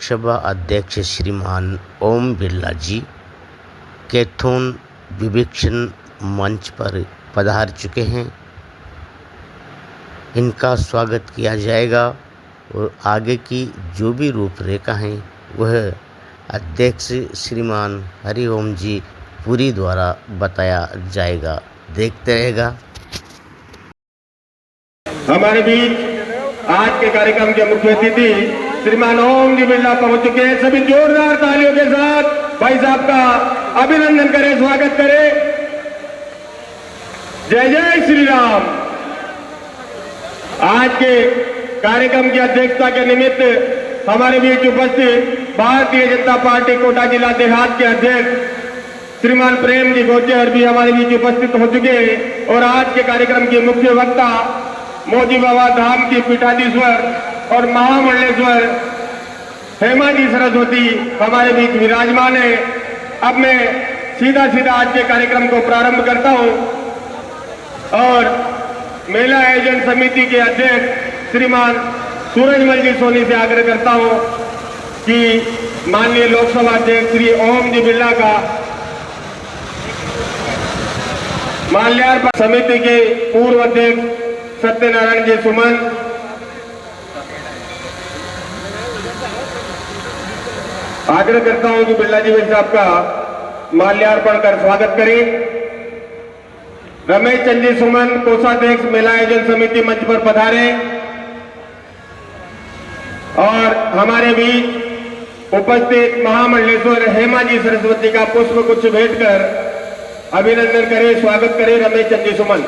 लोकसभा अध्यक्ष श्रीमान ओम बिरला जी कैथोन विवेचन मंच पर पधार चुके हैं। इनका स्वागत किया जाएगा और आगे की जो भी रूपरेखा हैं वह अध्यक्ष श्रीमान हरिओम जी पुरी द्वारा बताया जाएगा। देखते रहेगा। हमारे बीच आज के कार्यक्रम के मुख्य अतिथि श्रीमान ओम जी बिरला पहुंच चुके हैं। सभी जोरदार तालियों के साथ भाई साहब का अभिनंदन करें, स्वागत करें। जय जय श्री राम। आज के कार्यक्रम की अध्यक्षता के निमित्त हमारे बीच उपस्थित भारतीय जनता पार्टी कोटा जिला देहात के अध्यक्ष श्रीमान प्रेम जी गोचर भी हमारे बीच उपस्थित हो चुके हैं और आज के कार्यक्रम के मुख्य वक्ता मोदी बाबा धाम की पीठाधीश्वर और महामंडलेश्वर हेमा जी सरस्वती हमारे बीच विराजमान है। अब मैं सीधा आज के कार्यक्रम को प्रारंभ करता हूं और मेला आयोजन समिति के अध्यक्ष श्रीमान सूरजमल जी सोनी से आग्रह करता हूं कि माननीय लोकसभा अध्यक्ष श्री ओम जी बिरला का माल्यार्पण समिति के पूर्व अध्यक्ष सत्यनारायण जी सुमन, आग्रह करता हूं कि बिरला जी साहब का माल्यार्पण कर स्वागत करें। रमेश चंद जी सुमन कोषाध्यक्ष मेला आयोजन समिति मंच पर पधारे और हमारे बीच उपस्थित महामंडलेश्वर हेमा जी सरस्वती का पुष्प गुच्छ भेंट कर अभिनंदन करें, स्वागत करें। रमेश चंद जी सुमन।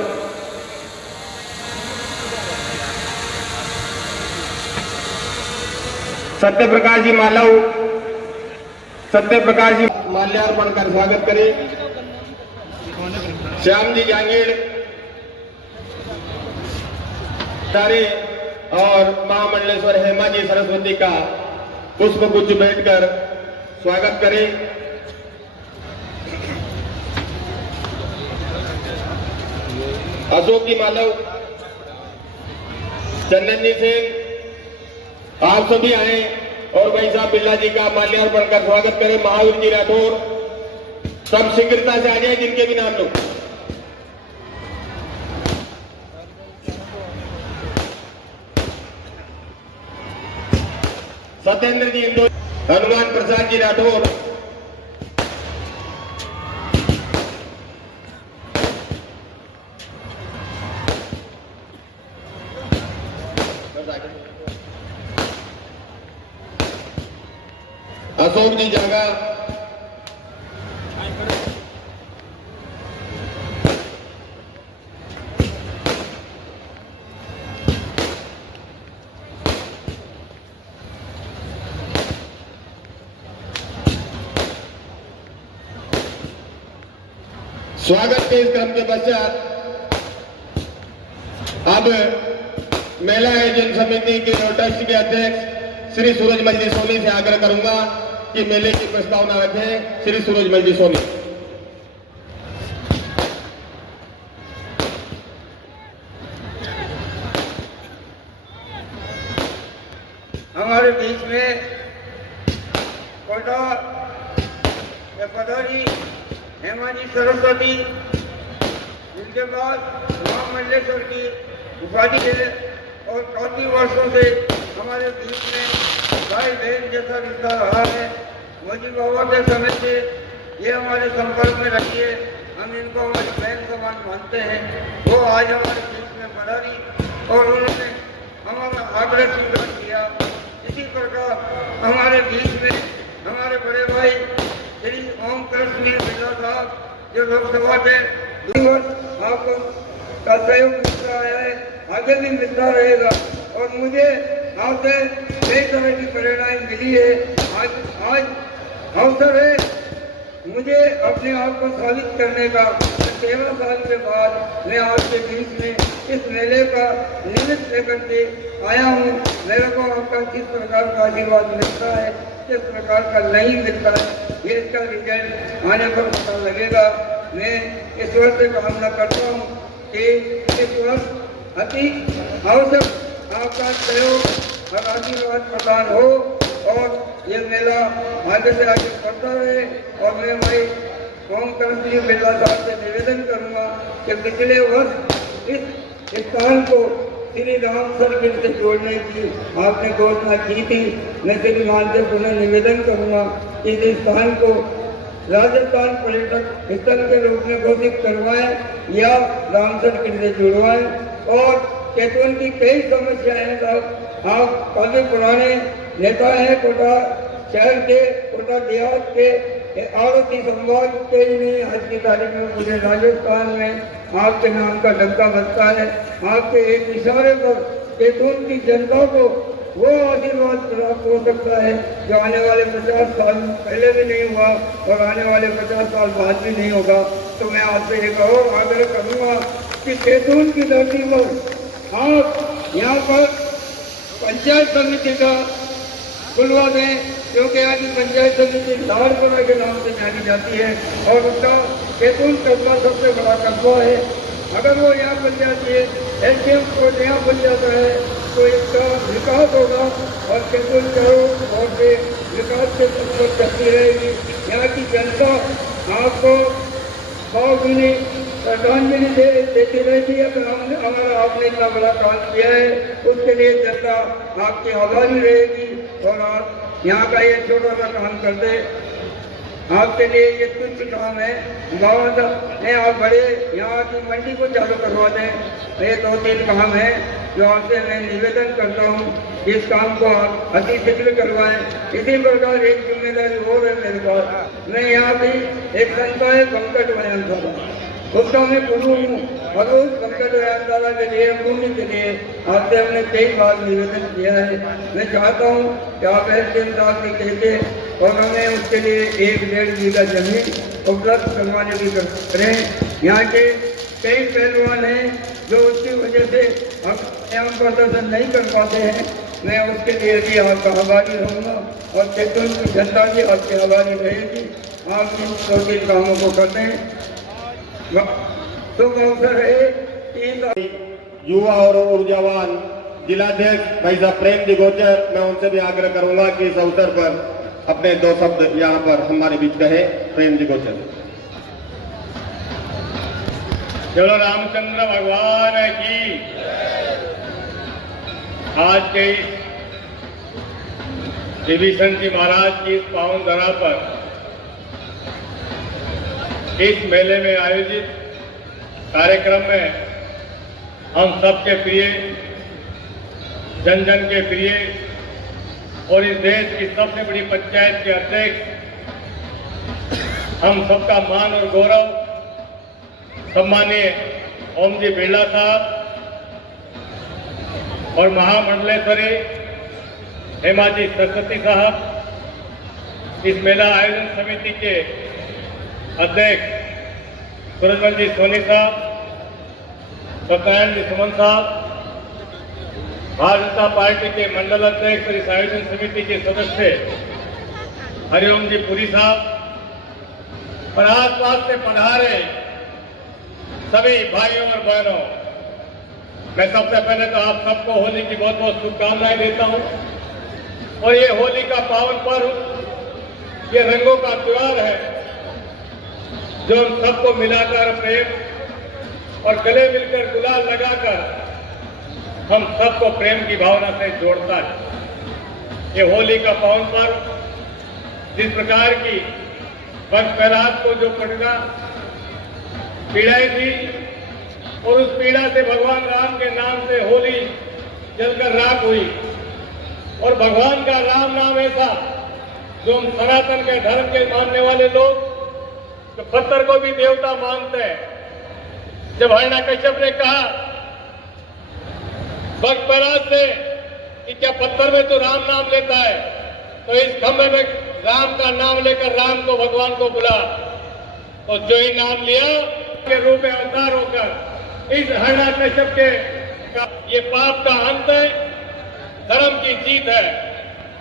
सत्य प्रकाश जी मालव, सत्य प्रकाश जी माल्यार्पण कर स्वागत करें। श्याम जी जांगीर और महामंडलेश्वर हेमा जी सरस्वती का पुष्प गुच्छ भेंट कर स्वागत करें। अशोक जी मालव, चंदन जी सेन, आप सभी आए और भाई साहब बिरला जी का माल्यार्पण कर स्वागत करें। महावीर जी राठौर, सब शीघ्रता से आ जाए जिनके भी नाम लो। सत्येंद्र जी इंदौर, हनुमान प्रसाद जी राठौर, अशोक जी जागा, स्वागत के इस क्रम के पश्चात अब मेला आयोजन समिति के ट्रस्ट के अध्यक्ष श्री सूरजमल जी सोनी से आग्रह करूंगा कि मेले की प्रस्तावना रखें। श्री सूरजमल जी सोनी। हमारे बीच में कोटा पधारी हेमा जी सरस्वती, जिनके बाद महामंडलेश्वर की उपाधि है और 34 वर्षों से हमारे बीच में भाई बहन जैसा रिश्ता रहा है। मोदी बाबा के समय से ये हमारे संपर्क में रही है, हम इनको हमारी बहन समान मानते हैं। वो आज हमारे बीच में पधारी और उन्होंने हमारा आग्रह स्वीकार किया। इसी प्रकार हमारे बीच में हमारे बड़े भाई श्री ओम कृष्ण बिरला साहब जो लोकसभा के 2 वर्ष आपको का सहयोग मिलता आया है, आगे भी मिलता रहेगा और मुझे आपसे कई तरह की प्रेरणाएं मिली है। आज अवसर है मुझे अपने आप को साबित करने का। 13 साल के बाद मैं आपके बीच में इस मेले का निमित्त लेकर के आया हूँ। मेरे को आपका किस प्रकार का आशीर्वाद मिलता है, किस प्रकार का नहीं मिलता है, ये इसका रिजल्ट आने पर पता लगेगा। मैं ईश्वर से कामना करता हूँ कि इस वर्ष अति आवश्यक आपका सहयोग और आशीर्वाद प्रदान हो और आगे से आगे बढ़ता रहे। और मैं भाई ओम करम जी बिरला साहब से निवेदन करूंगा कि पिछले वर्ष इस स्थान को श्री राम सर्किल से जोड़ने की आपने घोषणा की थी। मैं श्रीमान से पुनः निवेदन करूंगा कि इस स्थान को राजस्थान पर्यटक स्थल के रूप में घोषित करवाएं या राम सर्किल से जुड़वाएं। और कैथोन की कई समस्याएं हैं साहब, आप काफी पुराने नेता हैं कोटा शहर के, कोटा देहात के, आरती संवाद के ही नहीं आज की तारीख में पूरे राजस्थान में आपके नाम का डंका बजता है। आपके एक इशारे पर कैथोन की जनता को वो आशीर्वाद प्राप्त हो सकता है जो आने वाले 50 साल पहले भी नहीं हुआ और आने वाले 50 साल बाद भी नहीं होगा। तो मैं आपसे एक और आग्रह करूँगा कि कैथोन की धरती पर आप यहाँ पर पंचायत समिति का खुलवा दें, क्योंकि आज पंचायत समिति लाड़पुरा के नाम से जानी जाती है और उसका कैथोन कस्बा सबसे बड़ा कस्बा है। अगर वो यहाँ बन जाती है, एसडीएम को यहाँ बन जाता है तो इसका विकास होगा और कैथोन चारों ओर से विकास के पथ पर चलती रहेगी। यहाँ की जनता आपको भावभीनी श्रद्धांजलि देती रहती है। हमारा आपने इतना बड़ा काम किया है उसके लिए जनता आपकी आभारी रहेगी। और आप यहाँ का ये छोटा सा काम कर दे, आपके लिए ये तुच्छ काम है। बाबा ने आप बड़े यहाँ की मंडी को चालू करवा दें। ये 2-3 काम है जो आपसे मैं निवेदन करता हूँ, इस काम को आप अति शीघ्र करवाएं। इसी प्रकार एक जिम्मेदारी और है मेरे पास। मैं यहाँ भी एक संस्था है पंकज वयन सभा, उसका मैं गुरु हूँ और उस पंकज वयन सभा के लिए भूमि के लिए आपसे हमने कई बार निवेदन किया है। मैं चाहता हूँ कि आप एसडीएम साहब से कहते और हमें उसके लिए 1-1.5 बीघा जमीन उपलब्ध करवाने की करें। यहाँ के कई पहलवान हैं जो उसकी वजह से हम यहाँ प्रदर्शन नहीं कर पाते हैं। मैं उसके लिए भी आपका आभारी रहूँगा और कैथोन की जनता भी आपकी आभारी रहेगी। आप इन 2-3 कामों को करते हैं। शुभ अवसर है कि युवा और ऊर्जावान जिलाध्यक्ष भाई साहब प्रेम जी गोचर, मैं उनसे भी आग्रह करूंगा कि इस अवसर पर अपने 2 शब्द यहाँ पर हमारे बीच कहे। प्रेम जी गोचर। चलो रामचंद्र भगवान की। आज के इस विभीषण जी महाराज की इस पावन धरा पर इस मेले में आयोजित कार्यक्रम में हम सबके प्रिय, जन जन के प्रिय और इस देश की सबसे बड़ी पंचायत के अध्यक्ष, हम सबका मान और गौरव सम्मानीय ओम जी बिरला साहब और महामंडलेश्वरी हेमा जी सरस्वती साहब, इस मेला आयोजन समिति के अध्यक्ष सूरजमल जी सोनी साहब, सत्यनारायण जी सुमन साहब, भारतीय जनता पार्टी के मंडल अध्यक्ष और इस आयोजन समिति के सदस्य हरिओम जी पुरी साहब और आसपास से पधारे सभी भाइयों और बहनों, मैं सबसे पहले तो आप सबको होली की बहुत बहुत शुभकामनाएं देता हूं। और ये होली का पावन पर्व, ये रंगों का त्योहार है जो हम सबको मिलाकर प्रेम और गले मिलकर गुलाल लगाकर हम सबको प्रेम की भावना से जोड़ता है। ये होली का पावन पर्व जिस प्रकार की वक्त प्रहलाद को जो पड़ना पीड़ाएं थी और उस पीड़ा से भगवान राम के नाम से होली जलकर राख हुई। और भगवान का राम नाम ऐसा जो हम सनातन के धर्म के मानने वाले लोग तो पत्थर को भी देवता मानते हैं। जब हिरण्यकश्यप ने कहा भक्त प्रहलाद से कि क्या पत्थर में तो राम नाम लेता है, तो इस खंभे में राम का नाम लेकर राम को भगवान को बुला, तो जो ही नाम लिया के रूप में अवतार होकर इस हिरण्यकश्यप के ये पाप का अंत है, धर्म की जीत है,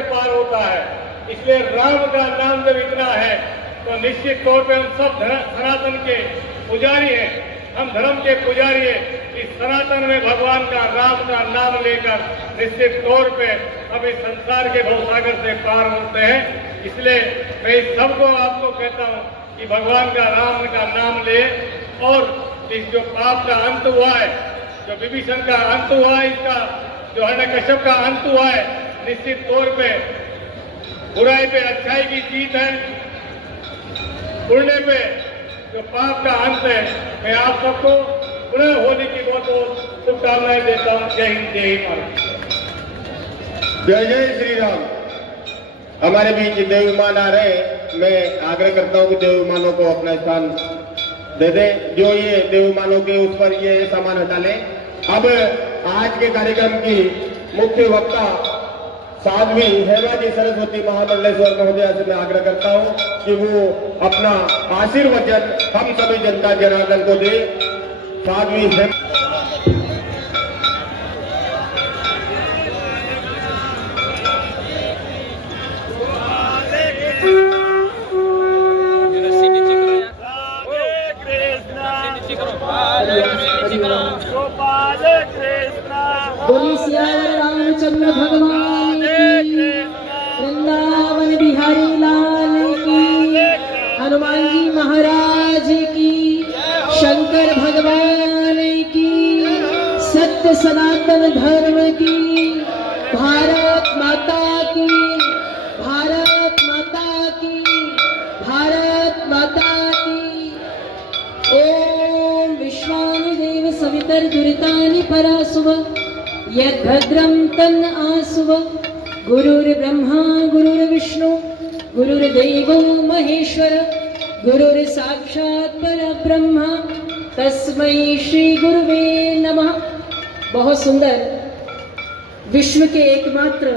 पार होता है। इसलिए राम का नाम जब इतना है तो निश्चित तौर पे हम सब सनातन के पुजारी हैं, हम धर्म के पुजारी हैं। इस सनातन में भगवान का राम का नाम लेकर निश्चित तौर पे हम इस संसार के भवसागर से पार होते हैं। इसलिए मैं इस सबको आपको कहता हूँ कि भगवान का राम का नाम ले और इस जो पाप का अंत हुआ है, जो विभीषण का अंत हुआ है, इसका जो हिरण्यकश्यप का अंत हुआ है, निश्चित तौर पे बुराई पे अच्छाई की जीत है, पुण्य पे जो पाप का अंत है। मैं आप सबको पुनः होली की बहुत बहुत शुभकामनाएं देता हूँ। जय हिंद, जय भारत। जय जय श्री राम। हमारे बीच देव विमान आ रहे हैं। मैं आग्रह करता हूं कि देव विमानों को अपना स्थान दे दें। जो ये देव विमानों के उस पर ये सामान हटा लें। अब आज के कार्यक्रम की मुख्य वक्ता साध्वी हेमाजी सरस्वती महामंडलेश्वर महोदया से मैं आग्रह करता हूं कि वो अपना आशीर्वचन हम सभी जनता जनार्दन को दे। साध्वी बोली सियावर रामचंद्र भगवान की, वृंदावन बिहारी लाल की, हनुमान जी महाराज की, शंकर भगवान की, सत्य सनातन धर्म की, भारत माता की, भारत माता की, भारत माता की। ओम विश्वानि देव सवितर दुरितानि परासुव यद्भद्रं तन्न आसुव। गुरुर्ब्रह्मा गुरुर्विष्णु गुरुर्देवो महेश्वर गुरुर्साक्षात् परब्रह्म तस्मै श्री गुरुवे नमः। बहुत सुंदर, विश्व के एकमात्र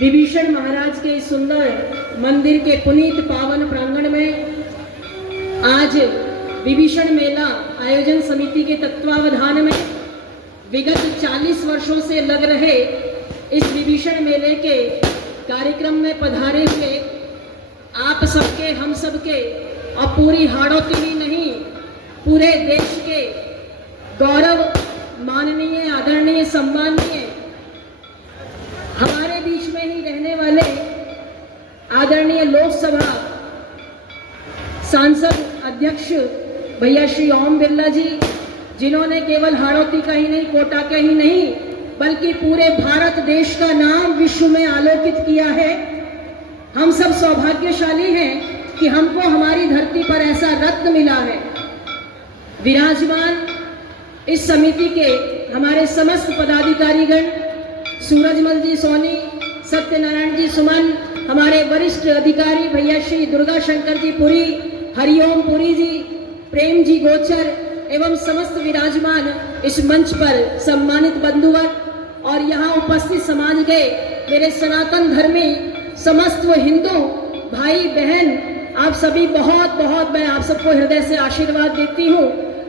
विभीषण महाराज के सुंदर मंदिर के पुनीत पावन प्रांगण में आज विभीषण मेला आयोजन समिति के तत्वावधान में विगत 40 वर्षों से लग रहे इस विभीषण मेले के कार्यक्रम में पधारे हुए आप सबके, हम सबके और पूरी हाड़ौती ही नहीं, पूरे देश के गौरव माननीय, आदरणीय, सम्माननीय, हमारे बीच में ही रहने वाले आदरणीय लोकसभा सांसद अध्यक्ष भैया श्री ओम बिरला जी, जिन्होंने केवल हाड़ौती का ही नहीं, कोटा का ही नहीं, बल्कि पूरे भारत देश का नाम विश्व में आलोकित किया है। हम सब सौभाग्यशाली हैं कि हमको हमारी धरती पर ऐसा रत्न मिला है। विराजमान इस समिति के हमारे समस्त पदाधिकारीगण, सूरजमल जी सोनी, सत्यनारायण जी सुमन, हमारे वरिष्ठ अधिकारी भैया श्री दुर्गा शंकर जी पुरी, हरिओम पुरी जी, प्रेम जी गोचर एवं समस्त विराजमान इस मंच पर सम्मानित बंधुवर और यहाँ उपस्थित समाज के मेरे सनातन धर्मी समस्त हिंदू भाई बहन, आप सभी बहुत बहुत मैं आप सबको हृदय से आशीर्वाद देती हूँ।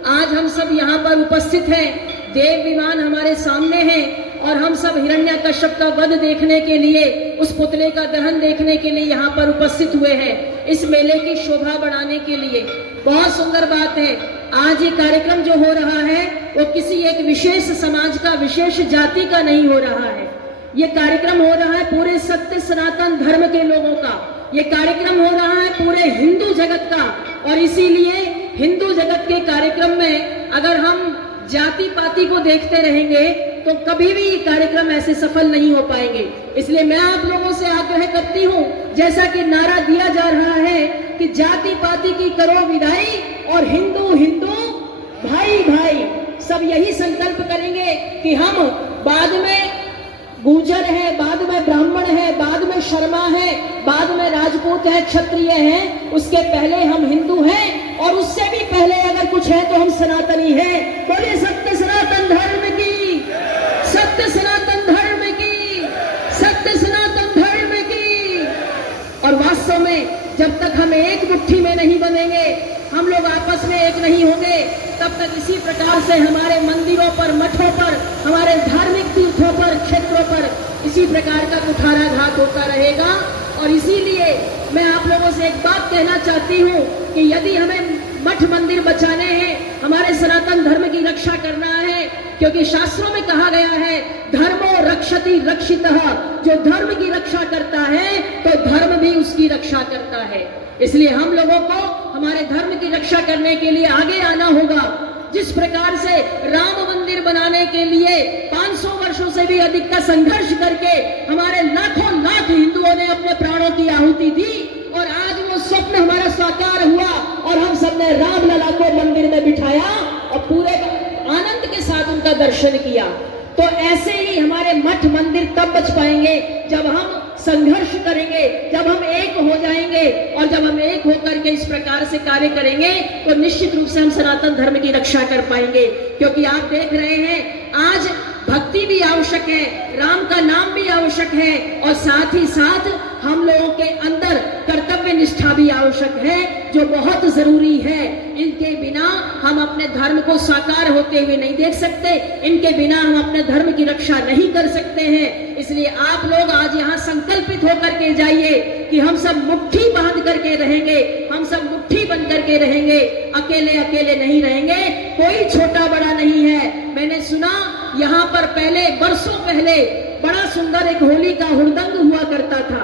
आज हम सब यहाँ पर उपस्थित हैं, देव विमान हमारे सामने हैं और हम सब हिरण्यकश्यप का वध देखने के लिए, उस पुतले का दहन देखने के लिए यहाँ पर उपस्थित हुए हैं, इस मेले की शोभा बढ़ाने के लिए। बहुत सुंदर बात है, आज ये कार्यक्रम जो हो रहा है वो किसी एक विशेष समाज का, विशेष जाति का नहीं हो रहा है। ये कार्यक्रम हो रहा है पूरे सत्य सनातन धर्म के लोगों का, ये कार्यक्रम हो रहा है पूरे हिंदू जगत का। और इसीलिए हिंदू जगत के कार्यक्रम में अगर हम जाति पाति को देखते रहेंगे तो कभी भी ये कार्यक्रम ऐसे सफल नहीं हो पाएंगे। इसलिए मैं आप लोगों से आग्रह करती हूँ, जैसा कि नारा दिया जा रहा है कि जाति पाति की करो विदाई और हिंदू हिंदू भाई भाई, सब यही संकल्प करेंगे कि हम बाद में गुर्जर है, बाद में ब्राह्मण है, बाद में शर्मा है, बाद में राजपूत है, क्षत्रिय है, उसके पहले हम हिंदू हैं और उससे भी पहले अगर कुछ है तो हम सनातनी हैं। बोले सत्य सनातन धर्म की, सत्य सनातन धर्म की, सत्य सनातन धर्म की। और वास्तव में जब तक हम एक मुट्ठी में नहीं बनेंगे, हम लोग आपस में एक नहीं होंगे, तब तक इसी प्रकार से हमारे मंदिरों पर, मठों पर, हमारे धार्मिक तीर्थों पर, क्षेत्रों पर इसी प्रकार का कुठाराघात होता रहेगा। और इसीलिए मैं आप लोगों से एक बात कहना चाहती हूँ कि यदि हमें मठ मंदिर बचाने हैं, हमारे सनातन धर्म की रक्षा करना है, क्योंकि शास्त्रों में कहा गया है धर्मो रक्षति रक्षितः, जो धर्म की रक्षा करता है तो धर्म भी उसकी रक्षा करता है। इसलिए हम लोगों को हमारे धर्म की रक्षा करने के लिए आगे आना होगा। जिस प्रकार से राम मंदिर बनाने के लिए 500 वर्षों से भी अधिक का संघर्ष करके हमारे लाखों लाख हिंदुओं ने अपने प्राणों की आहुति दी और आज वो स्वप्न हमारा साकार हुआ और हम सबने रामलला को मंदिर में बिठाया और पूरे आनंद के साथ उनका दर्शन किया। तो ऐसे ही हमारे मठ मंदिर तब बच पाएंगे जब हम संघर्ष करेंगे, जब हम एक हो जाएंगे। और जब हम एक होकर के इस प्रकार से कार्य करेंगे तो निश्चित रूप से हम सनातन धर्म की रक्षा कर पाएंगे। क्योंकि आप देख रहे हैं आज भक्ति भी आवश्यक है, राम का नाम भी आवश्यक है और साथ ही साथ हम लोगों के अंदर कर्तव्य निष्ठा भी आवश्यक है, जो बहुत जरूरी है। इनके बिना हम अपने धर्म को साकार होते हुए नहीं देख सकते, इनके बिना हम अपने धर्म की रक्षा नहीं कर सकते हैं। इसलिए आप लोग आज यहाँ संकल्पित होकर के जाइए कि हम सब मुट्ठी बांध करके रहेंगे, हम सब मुट्ठी बन करके रहेंगे, अकेले अकेले नहीं रहेंगे। कोई छोटा बड़ा नहीं है। मैंने सुना यहाँ पर पहले बरसों पहले बड़ा सुंदर एक होली का हुड़दंग हुआ करता था।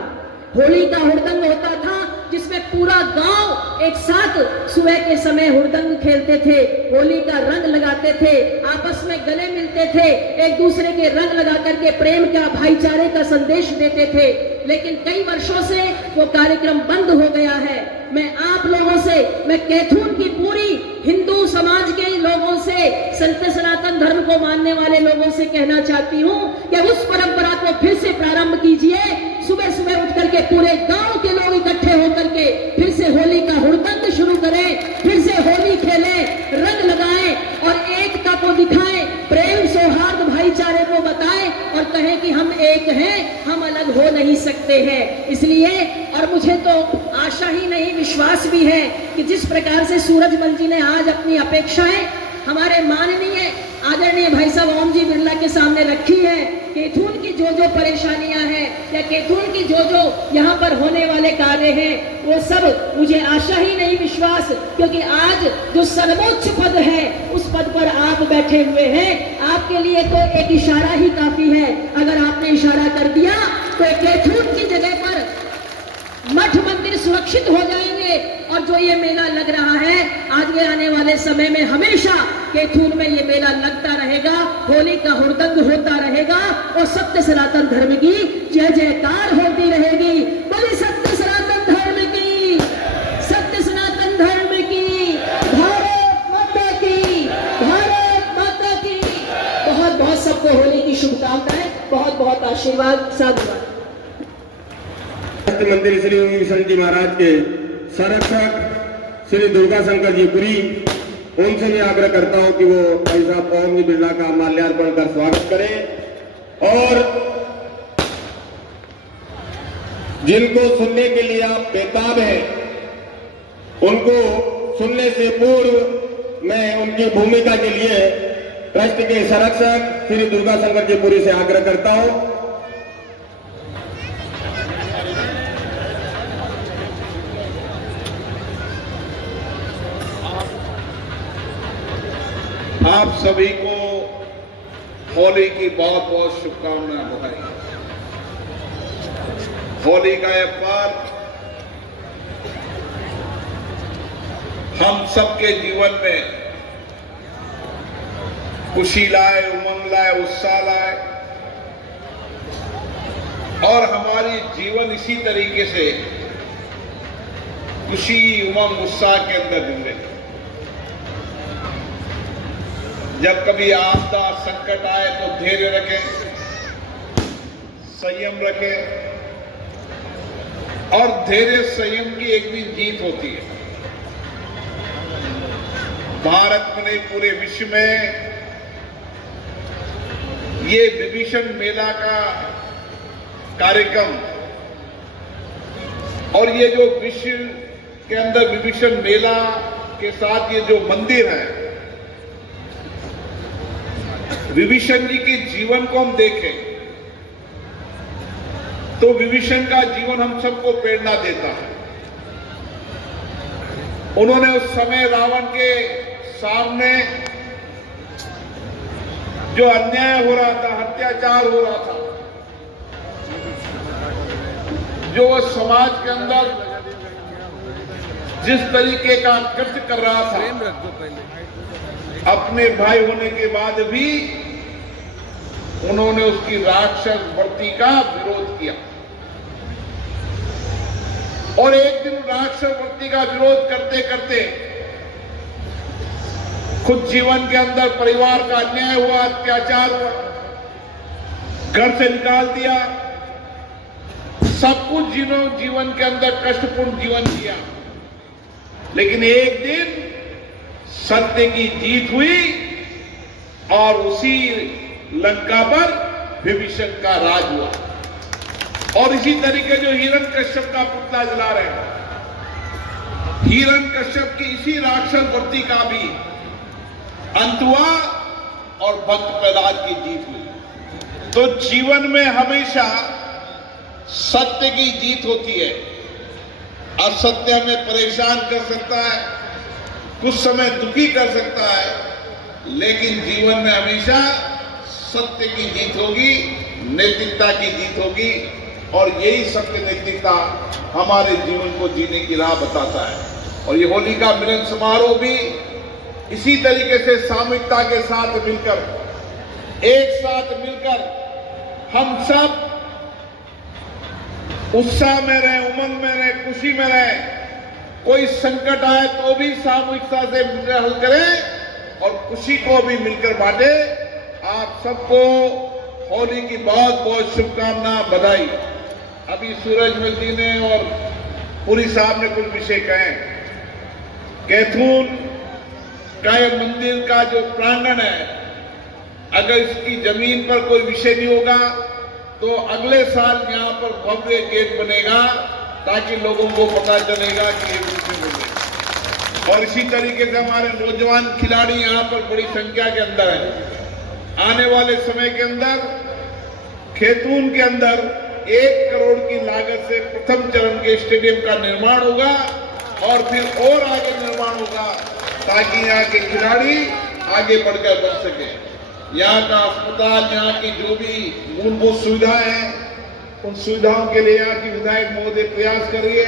होली का हुड़दंग होता था जिसमें पूरा गांव एक साथ सुबह के समय हुड़दंग खेलते थे, होली का रंग लगाते थे, आपस में गले मिलते थे, एक दूसरे के रंग लगा करके प्रेम का, भाईचारे का संदेश देते थे। लेकिन कई वर्षों से वो कार्यक्रम बंद हो गया है। मैं आप लोगों से, मैं कैथून की पूरी हिंदू समाज के लोगों से, संत सनातन धर्म को मानने वाले लोगों से कहना चाहती हूँ कि उस परंपरा को फिर से प्रारंभ कीजिए। सुबह सुबह उठ करके पूरे गांव के लोग इकट्ठे होकर के फिर से होली का हुड़दंग शुरू करें, फिर से होली खेलें, रंग लगाएं और एकता को दिखाएं, प्रेम सौहार्द भाईचारे को बताएं और कहें कि हम एक हैं, हम अलग हो नहीं सकते हैं। इसलिए और मुझे तो आशा ही नहीं, विश्वास भी है कि जिस प्रकार से सूरजमल जी ने आज अपनी अपेक्षाएं हमारे माननीय आदरणीय भाई साहब ओम जी बिरला के सामने रखी है, कैथून की जो परेशानियां हैं या कैथून की जो यहाँ पर होने वाले कार्य हैं, वो सब मुझे आशा ही नहीं, विश्वास, क्योंकि आज जो सर्वोच्च पद है उस पद पर आप बैठे हुए हैं। आपके लिए तो एक इशारा ही काफी है। अगर आपने इशारा कर दिया तो कैथून की जगह पर मठ मंदिर सुरक्षित हो जाएंगे। और जो ये मेला लग रहा है आगे आने वाले समय में हमेशा कैथून में ये मेला लगता रहेगा, होली का हुड़दंग होता रहेगा और सत्य सनातन धर्म की जय जयकार होती रहेगी। बोले सत्य सनातन धर्म की, सत्य सनातन धर्म की, भारत माता की, भारत माता की। बहुत बहुत सबको होली की शुभकामनाएं, बहुत बहुत आशीर्वाद, साधुवाद। मंदिर श्री विष्णु जी महाराज के संरक्षक श्री दुर्गा शंकर जी पुरी, उनसे मैं आग्रह करता हूं कि वो भाई साहब ओम जी बिरला का माल्यार्पण कर स्वागत करें और जिनको सुनने के लिए आप बेताब हैं उनको सुनने से पूर्व मैं उनकी भूमिका के लिए ट्रस्ट के संरक्षक श्री दुर्गा शंकर जी पुरी से आग्रह करता हूं। आप सभी को होली की बहुत बहुत शुभकामनाएं बधाई। होली का यह पर्व हम सबके जीवन में खुशी लाए, उमंग लाए, उत्साह लाए और हमारी जीवन इसी तरीके से खुशी, उमंग, उत्साह के अंदर जिंदगी। जब कभी आपदा संकट आए तो धैर्य रखें, संयम रखें और धैर्य संयम की एक दिन जीत होती है। भारत में नहीं, पूरे विश्व में ये विभीषण मेला का कार्यक्रम और ये जो विश्व के अंदर विभीषण मेला के साथ ये जो मंदिर है, विभीषण जी के जीवन को हम देखें तो विभीषण का जीवन हम सबको प्रेरणा देता है। उन्होंने उस समय रावण के सामने जो अन्याय हो रहा था, अत्याचार हो रहा था, जो समाज के अंदर जिस तरीके का कष्ट कर रहा था, अपने भाई होने के बाद भी उन्होंने उसकी राक्षस वृत्ति का विरोध किया। और एक दिन राक्षस वृत्ति का विरोध करते करते खुद जीवन के अंदर परिवार का अन्याय हुआ, अत्याचार हुआ, घर से निकाल दिया, सब कुछ जीवन के अंदर कष्टपूर्ण जीवन जिया। लेकिन एक दिन सत्य की जीत हुई और उसी लंका पर विभीषण का राज हुआ। और इसी तरीके जो हिरण्यकश्यप का पुतला जला रहे हैं, हिरण्यकश्यप की इसी राक्षस वृत्ति का भी अंत हुआ और भक्त प्रहलाद की जीत हुई। तो जीवन में हमेशा सत्य की जीत होती है। असत्य हमें परेशान कर सकता है, कुछ समय दुखी कर सकता है, लेकिन जीवन में हमेशा सत्य की जीत होगी, नैतिकता की जीत होगी। और यही सत्य नैतिकता हमारे जीवन को जीने की राह बताता है। और ये होली का मिलन समारोह भी इसी तरीके से सामूहिकता के साथ मिलकर, एक साथ मिलकर हम सब उत्साह में रहे, उमंग में रहे, खुशी में रहे। कोई संकट आए तो भी सामूहिकता से मिलकर हल करें और खुशी को भी मिलकर बांटे। आप सबको होली की बहुत बहुत शुभकामना, बधाई। अभी सूरजमल जी ने और पुरी साहब ने कुछ विषय कहे। कैथून का यह मंदिर का जो प्रांगण है, अगर इसकी जमीन पर कोई विषय नहीं होगा तो अगले साल यहाँ पर भव्य गेट बनेगा, ताकि लोगों को पता चलेगा कि ये विषय बने। और इसी तरीके से हमारे नौजवान खिलाड़ी यहाँ पर बड़ी संख्या के अंदर है। आने वाले समय के अंदर खेतून के अंदर 1 करोड़ की लागत से प्रथम चरण के स्टेडियम का निर्माण होगा और फिर और आगे निर्माण होगा, ताकि यहाँ के खिलाड़ी आगे बढ़कर बन सके। यहाँ का अस्पताल, यहाँ की जो भी मूलभूत सुविधाएं हैं, उन सुविधाओं के लिए यहाँ की विधायक महोदय प्रयास करिए।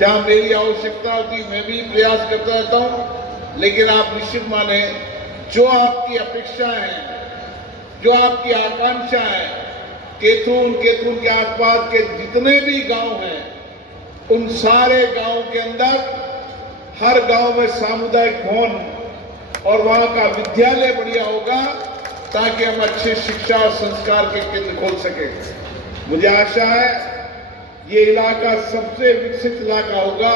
जहाँ मेरी आवश्यकता होती मैं भी प्रयास करता रहता हूँ। लेकिन आप निश्चित माने, जो आपकी अपेक्षा है, जो आपकी आकांक्षा है, कैथून के आसपास के जितने भी गांव हैं, उन सारे गांव के अंदर हर गांव में सामुदायिक भवन और वहां का विद्यालय बढ़िया होगा, ताकि हम अच्छे शिक्षा और संस्कार के केंद्र खोल सके। मुझे आशा है ये इलाका सबसे विकसित इलाका होगा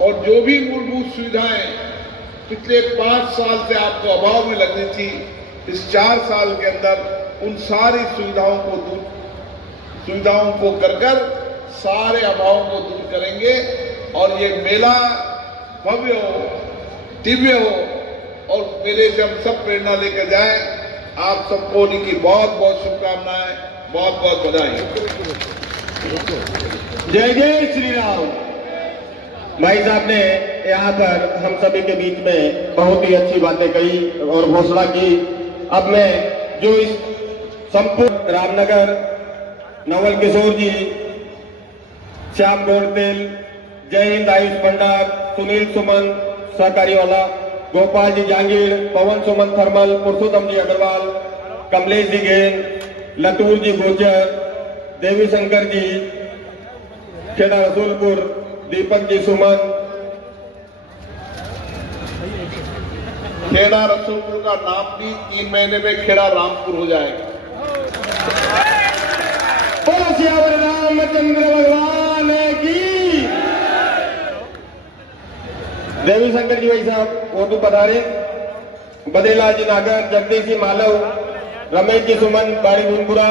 और जो भी मूलभूत सुविधाएं पिछले 5 साल से आपको अभाव में लगनी थी, इस 4 साल के अंदर उन सारी सुविधाओं को कर सारे अभावों को दूर करेंगे और ये मेला भव्य हो, दिव्य हो और मेले से हम सब प्रेरणा लेकर जाएं। आप सबको होली की बहुत बहुत शुभकामनाएं, बहुत बहुत बधाई। जय जय श्री राम। भाई साहब ने यहाँ पर हम सभी के बीच में बहुत ही अच्छी बातें कही और घोषणा की। अब मैं जो इस संपूर्ण रामनगर, नवल किशोर जी, श्याम गोरतेल, जय हिंद आयुष भंडार, सुनील सुमन सहकारी वाला, गोपाल जी जहांगीर, पवन सुमन थर्मल, पुरुषोत्तम जी अग्रवाल, कमलेश जी गेन, लतूर जी गोचर, देवी शंकर जी खेड़ा रसूलपुर, दीपक जी सुमन, खेड़ा रसूलपुर का नाम भी 3 महीने में खेड़ा रामपुर हो जाएगा। श्यावर रामचंद्र भगवान की। देवी शंकर जी भाई साहब वो भी पधारे। बदेला जी नागर, जगदीश जी मालव, रमेश जी सुमन बाड़ी भूनपुरा,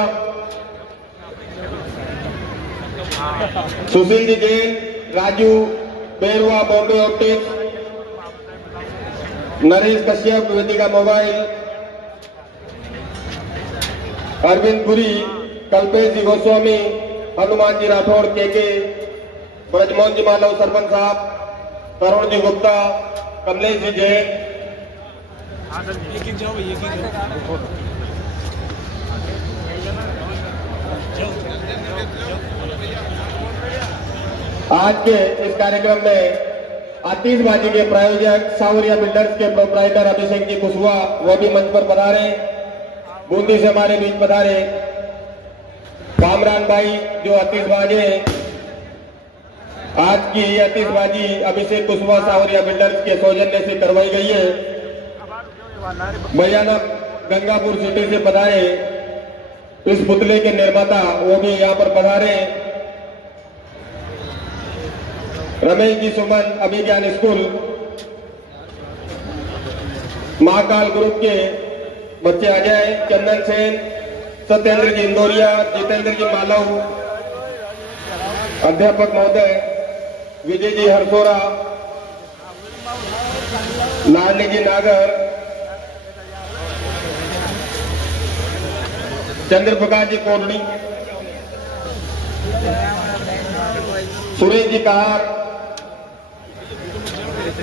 सुशील जी जैन, राजू बेरवा बॉम्बे ऑप्टिक्स, नरेश कश्यप वेदिका मोबाइल, अरविंद पुरी, कल्पेश जी गोस्वामी, हनुमान जी राठौर, के ब्रजमोहन जी मालव सरपंच साहब, तरुण जी गुप्ता, कमलेश जी जैन, आज के इस कार्यक्रम में आतिशबाजी के प्रायोजक सावरिया बिल्डर्स के प्रोपराइटर अभिषेक जी कुशवाहा वो भी मंच पर पधारे। बूंदी से हमारे बीच पधारे कामरान भाई जो आतिशबाजी हैं। आज की ये आतिशबाजी अभिषेक कुशवाहा सावरिया बिल्डर्स के सौजन्य से करवाई गई है। भयानक गंगापुर सिटी से पधारे इस पुतले के निर्माता वो भी यहाँ पर पधारे। रमेश जी सुमन अभिज्ञान स्कूल महाकाल ग्रुप के बच्चे अजय चंदन सेन सत्येंद्र जी इंदौरिया जितेंद्र जी मालव अध्यापक महोदय विजय जी हरसोरा लाडली जी नागर चंद्र प्रकाश जी कोटड़ी सुरेश जी कहार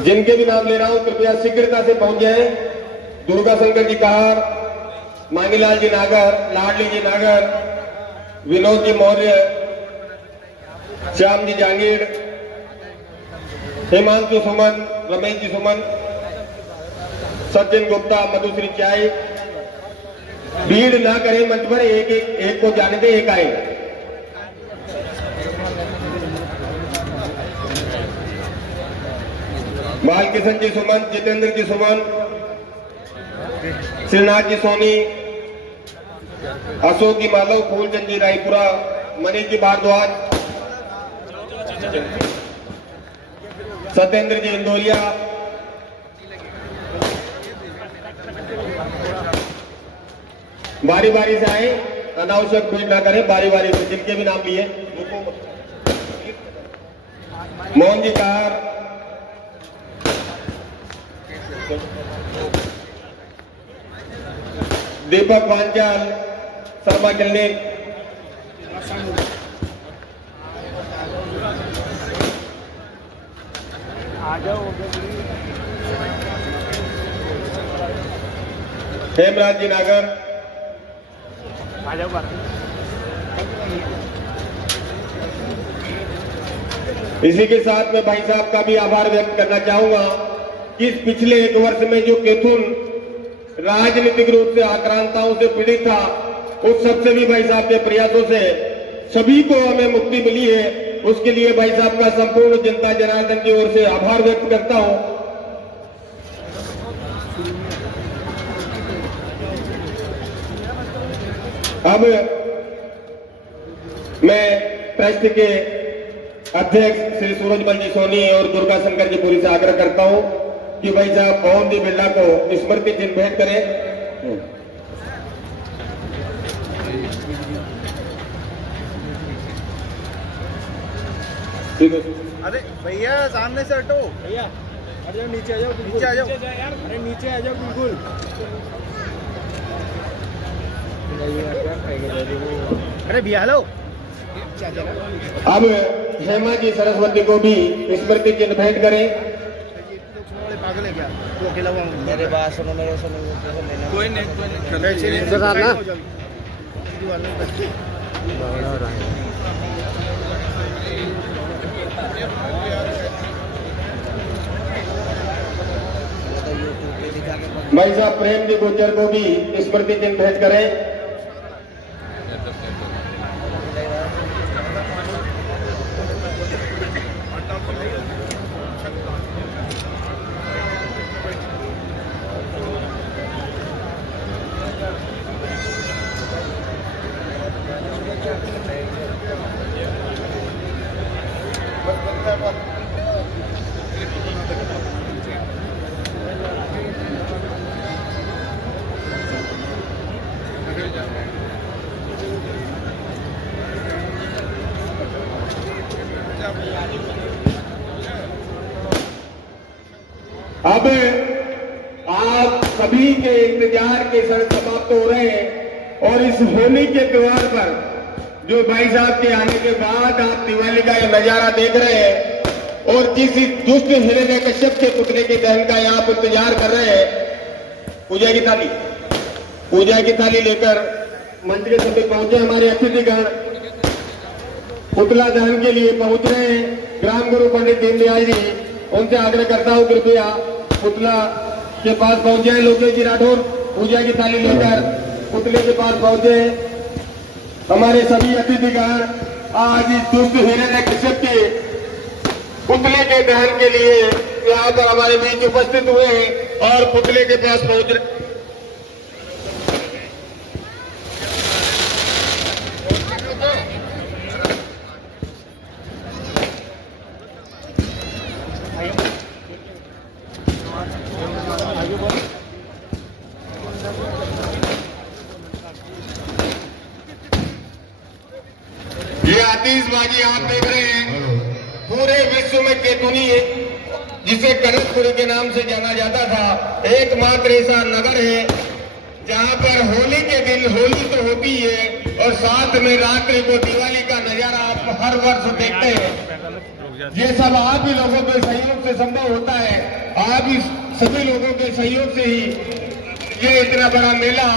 जिनके भी नाम ले रहा हूं कृपया शीघ्रता से पहुंच जाए। दुर्गा शंकर जी कहार मांगीलाल जी नागर लाडली जी नागर विनोद जी मौर्य श्याम जी जांगीर हेमांशु सुमन रमेश जी सुमन सचिन गुप्ता मधुश्री चाय। भीड़ ना करें मंच पर एक को जाने दे एक आए। बालकिशन जी सुमन जितेंद्र जी सुमन श्रीनाथ जी सोनी अशोक जी मालव फूलचंद जी रायपुरा मनीष जी भारद्वाज सत्येंद्र जी इंदौरिया बारी बारी से आए। अनावश्यक भीड़ ना करें बारी बारी से जिनके भी नाम लिए। मोहन जी कहार दीपक पांचाल शर्मा क्लिनिक हेमराज जी नागर इसी के साथ मैं भाई साहब का भी आभार व्यक्त करना चाहूंगा कि इस पिछले एक वर्ष में जो केथुन राजनीतिक रूप से आक्रांताओं से पीड़ित था उस सबसे भी भाई साहब के प्रयासों से सभी को हमें मुक्ति मिली है। उसके लिए भाई साहब का संपूर्ण जनता जनार्दन की ओर से आभार व्यक्त करता हूं। अब मैं ट्रस्ट के अध्यक्ष श्री सूरजमल जी सोनी और दुर्गा शंकर जी पुरी से आग्रह करता हूं कि भाई साहब पवन जी बिरला को स्मृति चिन्ह भेंट करें। अरे भैया सामने से हटो भैया, अरे नीचे आ जाओ, नीचे आ जाओ, अरे नीचे आ जाओ बिल्कुल। अरे भैया हेलो। अब हेमा जी सरस्वती को भी स्मृति चिन्ह भेंट करें। पागल है क्या तू अकेला हुआ? मेरे बात सुनो, मेरे सुनो, कोई नहीं भाई साहब प्रेम जी गुर्जर को भी स्मृति चिन्ह भेंट करें। अब आप सभी के इंतजार के क्षण समाप्त हो रहे हैं और इस होली के त्योहार पर जो भाई साहब के आने के बाद आप दिवाली का यह नजारा देख रहे हैं और जिस दुष्ट हिरण्यकश्यप के पुतले के दहन का यहाँ पर इंतजार कर रहे हैं, पूजा की थाली लेकर मंच के सभी पहुंचे हमारे अतिथिगण। पुतला दहन के लिए पहुंच रहे हैं ग्राम गुरु पंडित दीनदयाल जी। उनसे आग्रह करता हूं कृपया पुतला के पास पहुंचे। लोकेश जी राठौर पूजा की थाली लेकर पुतले के पास पहुंचे। हमारे सभी अतिथिगण आज इस दुष्ट हिरण्यकश्यप के पुतले के दहन के लिए यहाँ पर हमारे बीच उपस्थित हुए हैं और पुतले के पास पहुंच रहे। ये आतिशबाजी आप देख रहे हैं, पूरे विश्व में केतुनी जिसे गणेशपुरी के नाम से जाना जाता था, एकमात्र ऐसा नगर है जहां पर होली के दिन होली तो होती है और साथ में रात्रि को दिवाली का नजारा आप हर वर्ष देखते हैं। ये सब आप ही लोगों के सहयोग से संभव होता है। आप ही सभी लोगों के सहयोग से ही ये इतना बड़ा मेला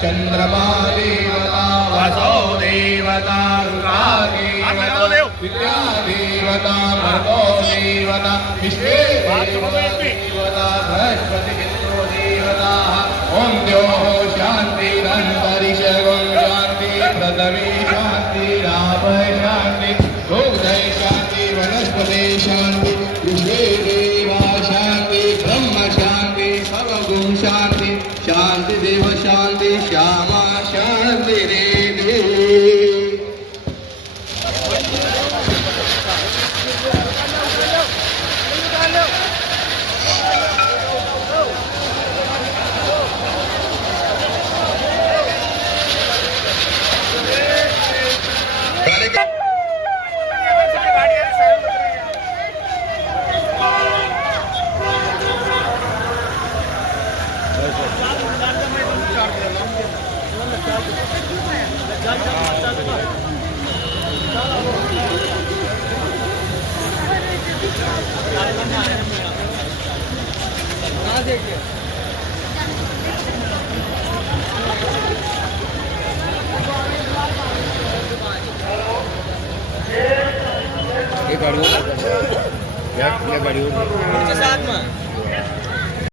चंद्रमा देवता वसो देवता विद्या देवता देवता मरुतो देवता विश्वे देवता बृहस्पति इंद्रो देवता ओम द्योः शान्तिरन्तरिक्षगुं शान्ति प्रथमे शान्ति रापः शान्ति भोगदय शान्ति वनस्पते शान्ति विश्वे देवा शान्ति ब्रह्म शान्ति सर्वगुण शान्ति शान्ति देव शान्ति श्यामा शान्ति देवी साथ में